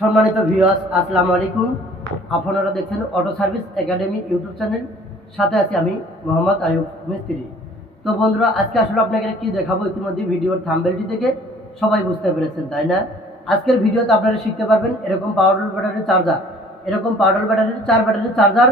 সম্মানিত ভিউয়ার্স, আসসালামু আলাইকুম। আপনারা দেখছেন auto service academy YouTube channel. সাথে আছি আমি মোহাম্মদ আয়ুব মিস্ত্রি। তো বন্ধুরা, আজকে আসলে আপনাকে কি দেখাবো, ইতিমধ্যে ভিডিওর থাম্বনেলটি থেকে সবাই বুঝতে পেরেছেন, তাই না? আজকের ভিডিওতে আপনারা শিখতে পারবেন এরকম পাওয়ারফুল ব্যাটারি চার্জার, এরকম পাওয়ারফুল ব্যাটারির 4 ব্যাটারি চার্জার,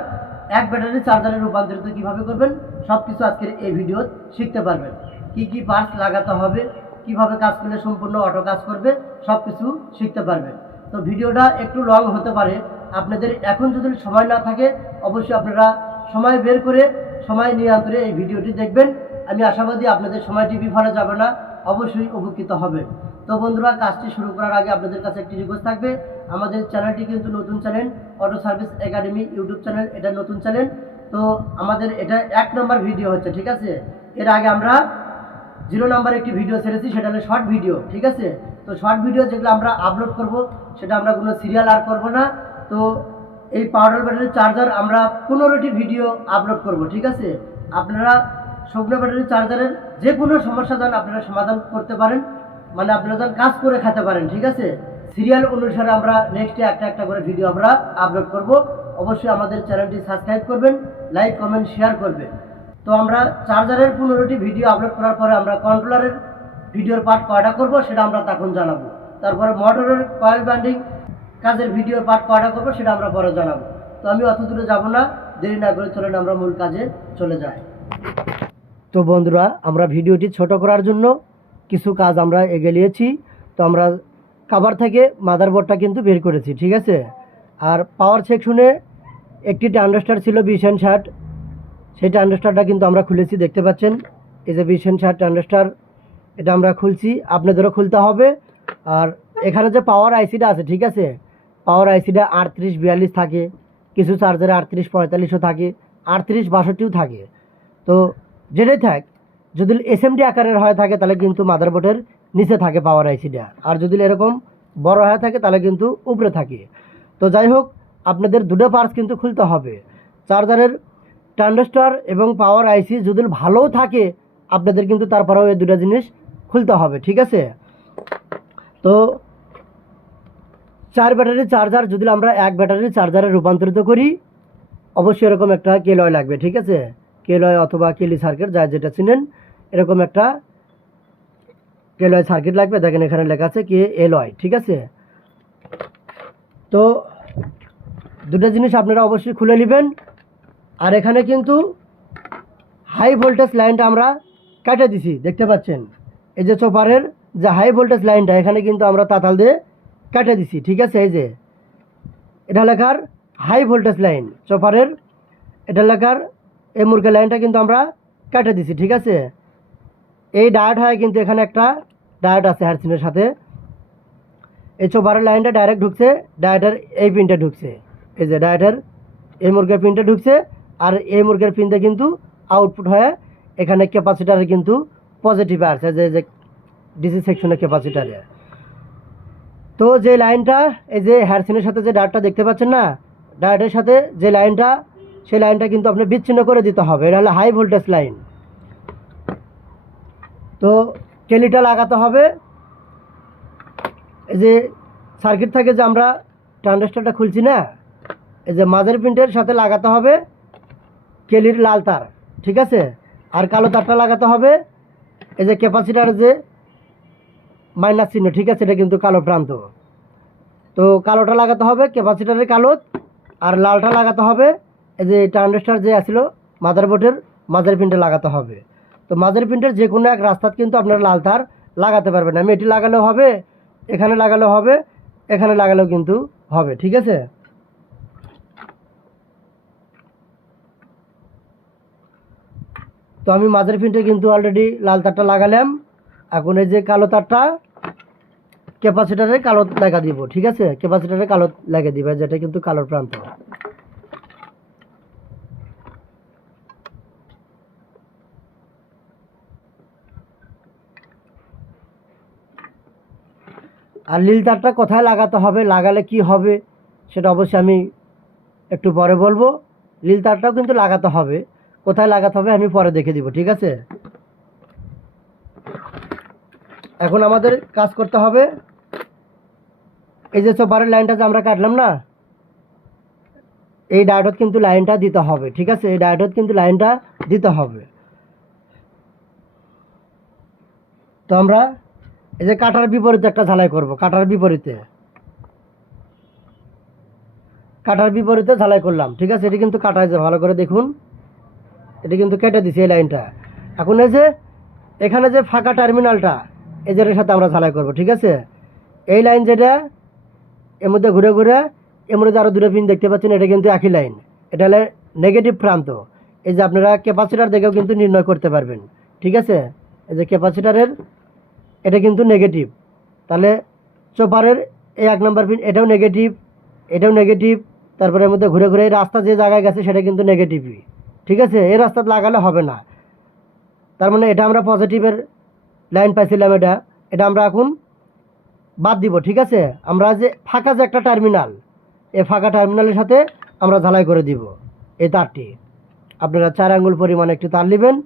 এক ব্যাটারি চার্জারে রূপান্তরিত কীভাবে করবেন, সব কিছু আজকের এই ভিডিও শিখতে পারবেন। কি কি পার্টস লাগাতে হবে, কিভাবে কাজ করলে সম্পূর্ণ অটো কাজ করবে, সব কিছু শিখতে পারবেন। তো ভিডিওটা একটু লং হতে পারে, আপনাদের এখন যদি সময় না থাকে অবশ্যই আপনারা সময় বের করে সময় নিয়ন্ত্রণে এই ভিডিওটি দেখবেন। আমি আশাবাদী আপনাদের সময়টি বিফলে যাবে না, অবশ্যই উপকৃত হবে। তো বন্ধুরা, কাজটি শুরু করার আগে আপনাদের কাছে একটি রিকোয়েস্ট থাকবে, আমাদের চ্যানেলটি কিন্তু নতুন channel, auto service academy YouTube channel, এটা নতুন চ্যানেল। তো আমাদের এটা 1 নম্বর ভিডিও হচ্ছে, ঠিক আছে? এর আগে আমরা 0 নাম্বার একটি ভিডিও ছেড়েছি, সেটা হলো শর্ট ভিডিও, ঠিক আছে? তো শর্ট ভিডিও যেগুলো আমরা আপলোড করব, সেটা আমরা কোনো সিরিয়াল আর করব না। তো এই পাওয়ার ব্যাটারি চার্জার আমরা 15টি ভিডিও আপলোড করব, ঠিক আছে? আপনারা শুকনো ব্যাটারি চার্জারের যে কোনো সমস্যা যেন আপনারা সমাধান করতে পারেন, মানে আপনারা যেন কাজ করে খেতে পারেন, ঠিক আছে? সিরিয়াল অনুসারে আমরা নেক্সটে একটা করে ভিডিও আমরা আপলোড করব। অবশ্যই আমাদের চ্যানেলটি সাবস্ক্রাইব করবেন, লাইক কমেন্ট শেয়ার করবেন। তো আমরা চার্জারের 15টি ভিডিও আপলোড করার পরে আমরা কন্ট্রোলারের ভিডিওর পার্ট কয়টা করব সেটা আমরা তখন জানাবো। তারপরে মোটরের কয়েল ব্যান্ডিং কাজের ভিডিওর পার্ট কয়টা করব সেটা আমরা পরে জানাবো। তো আমি অত দূরে যাব না, দেরি না করে চলেন আমরা মূল কাজে চলে যাই। তো বন্ধুরা, আমরা ভিডিওটি ছোট করার জন্য কিছু কাজ আমরা এগিয়েছি। তো আমরা কভার থেকে মাদারবোর্ডটা কিন্তু বের করেছি, ঠিক আছে? আর পাওয়ার সেকশনে একটি ট্রানজিস্টর ছিল 2060, সেই ট্রানজিস্টরটা কিন্তু আমরা খুলেছি, দেখতে পাচ্ছেন। এই যে 2060 ট্রানজিস্টর, এটা আমরা খুলছি, আপনাদেরও খুলতে হবে। আর এখানে যে পাওয়ার আইসিটা আছে, ঠিক আছে, পাওয়ার আইসিটা 3842 থাকে, কিছু চার্জারে 3845ও থাকে, 3862ও থাকে। তো যেটাই থাক, যদি এসএমডি আকারের হয়ে থাকে তাহলে কিন্তু মাদারবোর্ডের নিচে থাকে পাওয়ার আইসিটা, আর যদি এরকম বড় হয়ে থাকে তাহলে কিন্তু উপরে থাকে। তো যাই হোক, আপনাদের দুটো পার্টস কিন্তু খুলতে হবে। চার্জারের ট্রানজিস্টর এবং পাওয়ার আইসি যদি ভালোও থাকে আপনাদের কিন্তু তারপরেও এই দুটো জিনিস খুলতে হবে, ঠিক আছে? তো 4 ব্যাটারি চার্জার যদি আমরা 1 ব্যাটারি চার্জারে রূপান্তরিত করি, অবশ্যই এরকম একটা কেলয় লাগবে, ঠিক আছে? কেলয় অথবা কেলি সার্কিট, যা যেটা চিনেন, এরকম একটা কেলয় সার্কিট লাগবে। দেখেন এখানে লেখা আছে কে এলয়, ঠিক আছে? তো দুটো জিনিস আপনারা অবশ্যই খুলে নেবেন। আর এখানে কিন্তু হাই ভোল্টেজ লাইনটা আমরা কেটে দিছি, দেখতে পাচ্ছেন। এই যে চপারের যে হাই ভোল্টেজ লাইনটা, এখানে কিন্তু আমরা তাতাল দিয়ে কেটে দিছি, ঠিক আছে? এই যে এটা লেখার হাই ভোল্টেজ লাইন চপারের, এটা লেখার এই মুরগের লাইনটা কিন্তু আমরা কেটে দিছি, ঠিক আছে? এই ডায়োড হয় কিন্তু এখানে একটা ডায়োড আছে হ্যারসিনের সাথে, এই চপারের লাইনটা ডাইরেক্ট ঢুকছে, ডায়োডের এই পিনটা ঢুকছে, এই যে ডায়োডের এই মুরগের পিনটা ঢুকছে, আর এই মুরগের পিনটা কিন্তু আউটপুট হয়ে এখানে ক্যাপাসিটারে কিন্তু পজিটিভে আসছে, যে ডিসি সেকশনের ক্যাপাসিটারে। তো যে লাইনটা, এই যে হ্যারসিনের সাথে যে ডায়োডটা দেখতে পাচ্ছেন না, ডায়োডের সাথে যে লাইনটা, সেই লাইনটা কিন্তু আপনি বিচ্ছিন্ন করে দিতে হবে। এটা হলো হাই ভোল্টেজ লাইন। তো কেলিটা লাগাতে হবে। এই যে সার্কিট থেকে যে আমরা ট্রানজিস্টরটা খুলছি না, এই যে মাদার পিনের সাথে লাগাতে হবে কেলির লাল তার, ঠিক আছে? আর কালো তারটা লাগাতে হবে এই যে ক্যাপাসিটার যে মাইনাস চিহ্ন, ঠিক আছে? এটা কিন্তু কালো প্রান্ত। তো কালোটা লাগাতে হবে ক্যাপাসিটারের কালো, আর লালটা লাগাতে হবে এই যে ট্রানজিস্টর যে আসলো মাদারবোর্ডের মাদার পিনটা লাগাতে হবে। তো মাদার পিনটার যে কোনো এক রাস্তাত কিন্তু আপনারা লাল তার লাগাতে পারবেন। আমি এটি লাগালেও হবে, এখানে লাগালেও হবে, এখানে লাগালেও কিন্তু হবে, ঠিক আছে? তো আমি মাদার পিনটা কিন্তু অলরেডি লাল তারটা লাগালাম। এখন এই যে কালো তারটা ক্যাপাসিটারে কালো লাগা দিব, ঠিক আছে? ক্যাপাসিটারে কালো লাগিয়ে দিবে, যেটা কিন্তু কালোর প্রান্ত। আর নীল তারটা কোথায় লাগাতে হবে, লাগালে কি হবে, সেটা অবশ্যই আমি একটু পরে বলবো। নীল তারটাও কিন্তু লাগাতে হবে, কোথায় লাগাতে হবে আমি পরে দেখে দিব, ঠিক আছে? এখন আমাদের কাজ করতে হবে এই যে চপারের লাইনটা যে আমরা কাটলাম না, এই ডায়োডত কিন্তু লাইনটা দিতে হবে, ঠিক আছে, এই ডায়োডত কিন্তু লাইনটা দিতে হবে। তো আমরা এই যে কাটার বিপরীতে একটা ঝালাই করব, কাটার বিপরীতে ঝালাই করলাম, ঠিক আছে। এটি কিন্তু কাটায় যে ভালো করে দেখুন, এটি কিন্তু কেটে দিছি এই লাইনটা। এখন এই যে এখানে যে ফাঁকা টার্মিনালটা, এই যেটার সাথে আমরা ঝালাই করব, ঠিক আছে। এই লাইন যেটা এর মধ্যে ঘুরে ঘুরে এর মধ্যে আরও দুটো পিন দেখতে পাচ্ছেন, এটা কিন্তু একই লাইন, এটা হলে নেগেটিভ প্রান্ত। এই যে আপনারা ক্যাপাসিটার দেখেও কিন্তু নির্ণয় করতে পারবেন, ঠিক আছে। এই যে ক্যাপাসিটারের এটা কিন্তু নেগেটিভ, তাহলে চপারের এই 1 নম্বর পিন এটাও নেগেটিভ, এটাও নেগেটিভ। তারপরে এর মধ্যে ঘুরে ঘুরে এই রাস্তা যে জায়গায় গেছে সেটা কিন্তু নেগেটিভই, ঠিক আছে। এই রাস্তা লাগালে হবে না, তার মানে এটা আমরা পজিটিভের লাইন পাইছিলাম, এটা আমরা এখন বাদ দিব, ঠিক আছে। আমরা যে ফাঁকা যে একটা টার্মিনাল, এই ফাঁকা টার্মিনালের সাথে আমরা ঝালাই করে দিব এই তারটি। আপনারা 4 আঙ্গুল পরিমাণ একটি তার নেবেন,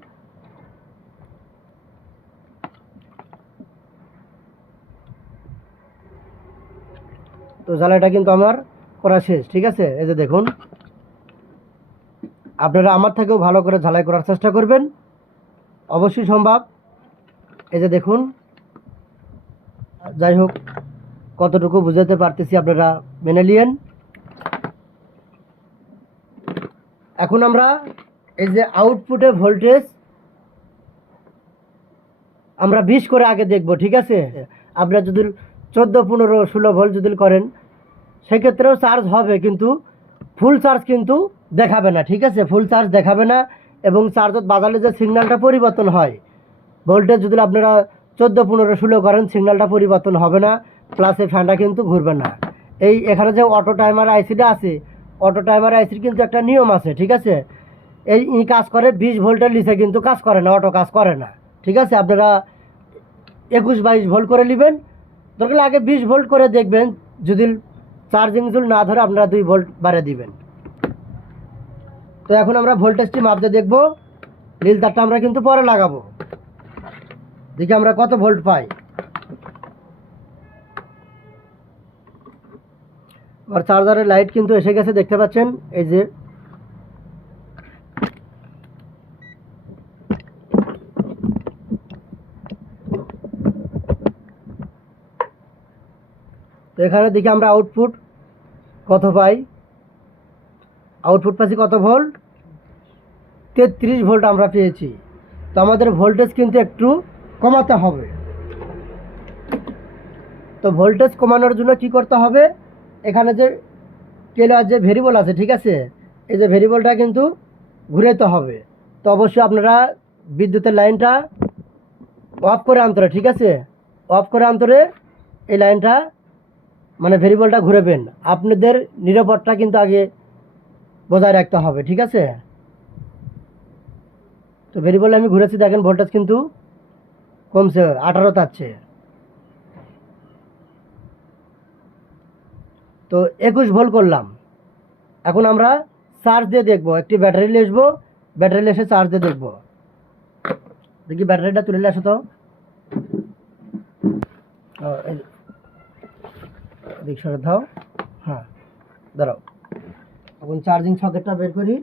তো ঝালাইটা কিন্তু আমার করা শেষ, ঠিক আছে। এই যে দেখুন, আপনারা আমার থেকেও ভালো করে ঝালাই করার চেষ্টা করবেন, অবশ্যই সম্ভব। এই যে দেখুন, যাই হোক কতটুকু বুঝাতে পারতেছি আপনারা মেনে নিয়েন। এখন আমরা এই যে আউটপুটে ভোল্টেজ আমরা 20 করে আগে দেখব, ঠিক আছে। আপনারা যদি 14, 15, 16 ভোল্ট যদি করেন সেক্ষেত্রেও চার্জ হবে, কিন্তু ফুল চার্জ কিন্তু দেখাবে না, ঠিক আছে, ফুল চার্জ দেখাবে না। এবং চার্জত বাজালে যে সিগন্যালটা পরিবর্তন হয়, ভোল্টেজ যদি আপনারা 14, 15, 16 করেন সিগন্যালটা পরিবর্তন হবে না, প্লাসে ফ্যানটা কিন্তু ঘুরবে না। এখানে যে অটো টাইমার আইসিটা আছে, অটো টাইমার আইসির কিন্তু একটা নিয়ম আছে, ঠিক আছে। এই কাজ করে 20 ভোল্টের নিচে কিন্তু কাজ করে না, অটো কাজ করে না, ঠিক আছে। আপনারা 21, 22 ভোল্ট করে নেবেন, দরকার আগে 20 ভোল্ট করে দেখবেন, যদি চার্জিং জুল না ধরে আপনারা 2 ভোল্ট বাড়িয়ে দিবেন। তো এখন আমরা ভোল্টেজটি মাপতে দেখব, নীল তারটা আমরা কিন্তু পরে লাগাবো, দেখি আমরা কত ভোল্ট পাই। আর চার্জারের লাইট কিন্তু এসে গেছে, দেখতে পাচ্ছেন, এই যে তো এখানে দেখি আমরা আউটপুট কত পাই। আউটপুট পাচ্ছি কত ভোল্ট, 33 ভোল্ট আমরা পেয়েছি। তো আমাদের ভোল্টেজ কিন্তু একটু কমাতে হবে। তো ভোল্টেজ কমানোর জন্য কি করতে হবে, এখানে যে কেলার যে ভেরিয়েবল আছে, ঠিক আছে, এই যে ভেরিয়েবলটা কিন্তু ঘুরাতে হবে। তো অবশ্যই আপনারা বিদ্যুতের লাইনটা অফ করে আনতে হবে, ঠিক আছে, অফ করে আনতে এই লাইনটা মানে ভেরিয়েবলটা ঘুরাবেন। আপনাদের নিরাপত্তা কিন্তু আগে বজায় রাখতে হবে, ঠিক আছে। তো ভেরিয়েবল আমি ঘুরেছি, দেখেন ভোল্টেজ কিন্তু কমছে, 18 থাকছে। তো 21 ভোল্ট করলাম। এখন আমরা চার্জ দিয়ে দেখবো, একটি ব্যাটারি নিয়ে আসবো, ব্যাটারি এসে চার্জ দিয়ে দেখবো। দেখি ব্যাটারিটা তুলে নিয়ে আসো তো, দিক সরে দাও, হ্যাঁ দাঁড়াও। এখন চার্জিং সকেটটা বের করি,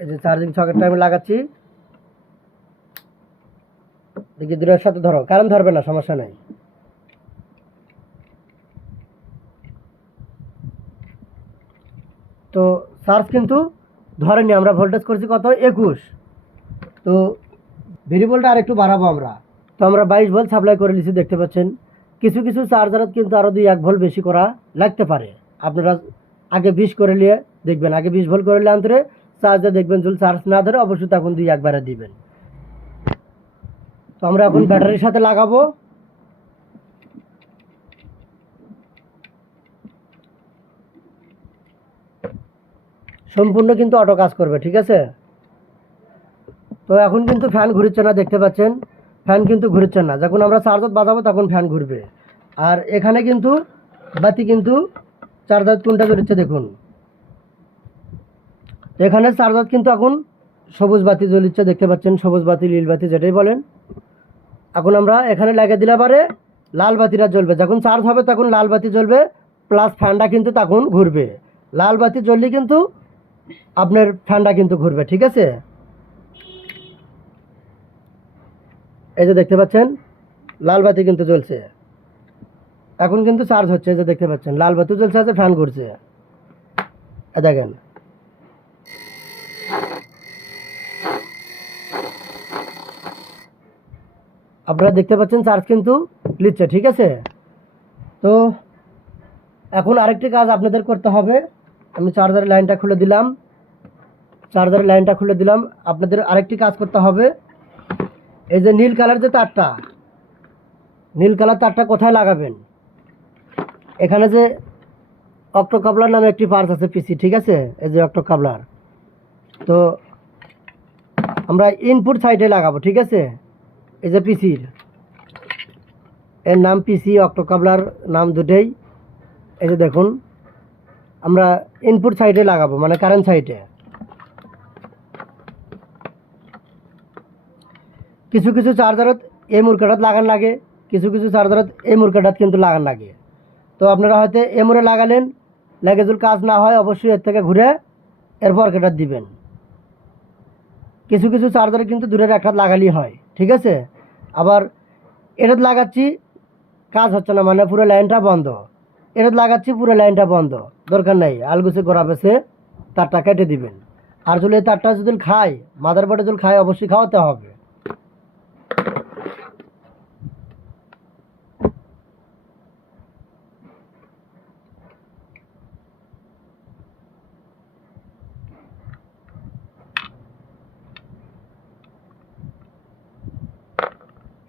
এই যে চার্জিং সকেটটা আমি লাগাচ্ছি। দেখি দূরের সাথে ধরো, কারণ ধরবে না, সমস্যা নেই। তো চার্জ কিন্তু ধরেনি, আমরা ভোল্টেজ করছি কত, 21। তো ভেরিয়েবলটা আর একটু বাড়াবো আমরা। তো আমরা 22 ভোল্ট সাপ্লাই করে নিচ্ছি, দেখতে পাচ্ছেন। কিছু কিছু চার্জারত কিন্তু আরও 2-1 ভোল্ট বেশি করা লাগতে পারে। আপনারা আগে 20 করে নিয়ে দেখবেন, আগে 20 ভোল্ট করে নিলে আন্তরে চার্জে দেখবেন, যদি চার্জ না ধরে অবশ্যই তখন 2-1 বারে দিবেন। তো আমরা এখন ব্যাটারির সাথে লাগাবো। সম্পূর্ণ কিন্তু অটো কাজ করবে, ঠিক আছে। তো এখন কিন্তু ফ্যান ঘুরছে না, দেখতে পাচ্ছেন, ফ্যান কিন্তু ঘুরছে না। যখন আমরা চার্জার বাজাবো তখন ফ্যান ঘুরবে। আর এখানে কিন্তু বাতি কিন্তু চার্জার কোনটা বেরোচ্ছে দেখুন, এখানে চার্জার কিন্তু এখন সবুজ বাতি জ্বলিচ্ছে, দেখতে পাচ্ছেন সবুজ বাতি নীল বাতি যেটাই বলেন। এখন আমরা এখানে লাগিয়ে দিলে পারে লাল বাতিটা জ্বলবে, যখন চার্জ হবে তখন লাল বাতি জ্বলবে, প্লাস ফ্যানটা কিন্তু তখন ঘুরবে। লাল বাতি জ্বললে কিন্তু আপনার ফ্যানটা কিন্তু ঘুরবে, ঠিক আছে। এই যে দেখতে পাচ্ছেন লাল বাতি কিন্তু জ্বলছে, এখন কিন্তু চার্জ হচ্ছে। এই যে দেখতে পাচ্ছেন লাল বাতি জ্বলছে, আছে ফ্যান ঘুরছে, দেখেন। আপনারা দেখতে পাচ্ছেন চার্জ কিন্তু নিচ্ছে, ঠিক আছে। তো এখন আরেকটি কাজ আপনাদের করতে হবে। আমি চার্জারের লাইনটা খুলে দিলাম, আপনাদের আরেকটি কাজ করতে হবে। এই যে নীল কালার যে তারটা, নীল কালার তারটা কোথায় লাগাবেন? এখানে যে অক্টো কাবলার নামে একটি পার্স আছে পিসি, ঠিক আছে, এই যে অক্টো কাবলার। তো আমরা ইনপুট সাইডে লাগাবো, ঠিক আছে। এই যে পিসির এর নাম পিসি, অক্টো কাবলার নাম দুটেই। এই যে দেখুন আমরা ইনপুট সাইডে লাগাবো, মানে কারেন্ট সাইডে। কিছু কিছু চার্জারত এই মুরকাটাত লাগান লাগে, কিছু কিছু চার্জারত এই মুরকাটাত কিন্তু লাগান লাগে। তো আপনারা হয়তো এই মুড়ে লাগালেন, লাগে যদি কাজ না হয় অবশ্যই এর থেকে ঘুরে এরপর কেটার দিবেন। কিছু কিছু চার্জারে কিন্তু দূরের একটা লাগালেই হয়, ঠিক আছে। আবার এটাত লাগাচ্ছি কাজ হচ্ছে না, মানে পুরো লাইনটা বন্ধ। এটাত লাগাচ্ছি পুরো লাইনটা বন্ধ, দরকার নাই, আলগুছে করা পেছে তারটা কেটে দিবেন। আর যদি এই তারটা যদি খায়, মাদারবোর্ডে যদি খায়, অবশ্যই খাওয়াতে হবে।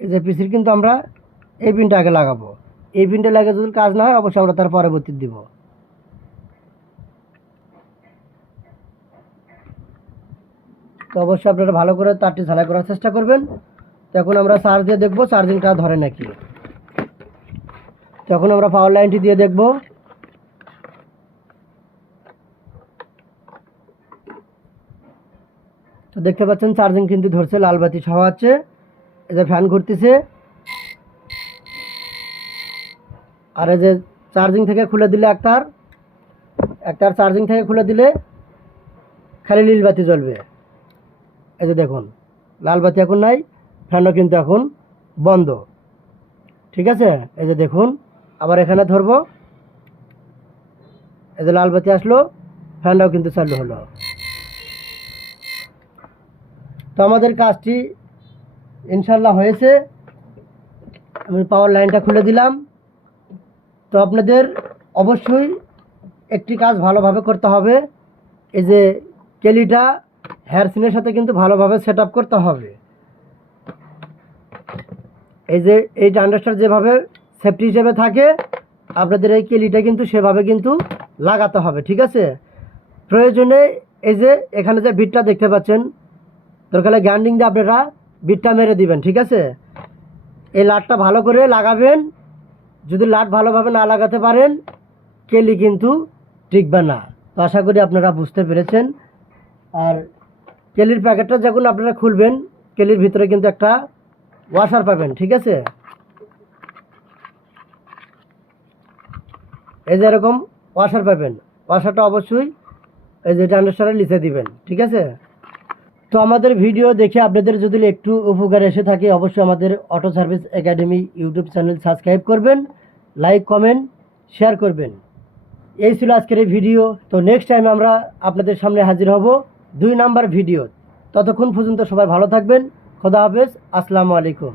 এই যে পিসির কিন্তু আমরা এই পিনটা আগে লাগাবো, এই পিনটা লাগিয়ে যদি কাজ না হয় অবশ্যই আমরা তার পরবর্তী দিব। তো অবশ্যই আপনারা ভালো করে তারটি ঝালাই করার চেষ্টা করবেন। তখন আমরা চার্জ দিয়ে দেখবো চার্জিংটা ধরে নাকি। তখন আমরা পাওয়ার লাইনটি দিয়ে দেখব। তো দেখতে পাচ্ছেন চার্জিং কিন্তু ধরছে, লাল বাতি সহ আছে। এই যে ফ্যান ঘুরতেছে, আর এই যে চার্জিং থেকে খুলে দিলে একটার চার্জিং থেকে খুলে দিলে খালি নীল বাতি জ্বলবে। এই যে দেখুন লাল বাতি এখন নাই, ফ্যানও কিন্তু এখন বন্ধ, ঠিক আছে। এই যে দেখুন আবার এখানে ধরবো, এই যে লাল বাতি আসলো, ফ্যানটাও কিন্তু চালু হলো। তো আমাদের কাজটি ইনশাল্লাহ হয়েছে। আমি পাওয়ার লাইনটা খুলে দিলাম। তো আপনাদের অবশ্যই একটি কাজ ভালোভাবে করতে হবে, এই যে কেলিটা হেয়ারসিনের সাথে কিন্তু ভালোভাবে সেট আপ করতে হবে। এই যে এই ডান্ডাস্টার যেভাবে সেফটি হিসেবে থাকে, আপনাদের এই কেলিটা কিন্তু সেভাবে কিন্তু লাগাতে হবে, ঠিক আছে। প্রয়োজনে এই যে এখানে যে বিটটা দেখতে পাচ্ছেন, দরকার হলে গ্যান্ডিং দিয়ে আপনারা বিটটা মেরে দিবেন, ঠিক আছে। এই লাটটা ভালো করে লাগাবেন। যদি লাট ভালোভাবে না লাগাতে পারেন, কেলি কিন্তু টিকবে না। তো আশা করি আপনারা বুঝতে পেরেছেন। আর কেলির প্যাকেটটা যখন আপনারা খুলবেন, কেলির ভিতরে কিন্তু একটা ওয়াশার পাবেন, ঠিক আছে। এই যে এরকম ওয়াশার পাবেন, ওয়াশারটা অবশ্যই এই যে ট্রান্সফারে লিখে দিবেন, ঠিক আছে। তো আমাদের ভিডিও দেখে আপনাদের যদি একটু উপকার এসে থাকে, অবশ্যই আমাদের auto service academy YouTube channel subscribe করবেন, লাইক কমেন্ট শেয়ার করবেন। এই ছিল আজকের এই ভিডিও। তো নেক্সট টাইম আমরা আপনাদের সামনে হাজির হব 2 নাম্বার ভিডিও। ততক্ষণ পর্যন্ত সবাই ভালো থাকবেন। খোদা হাফেজ, আসসালামু আলাইকুম।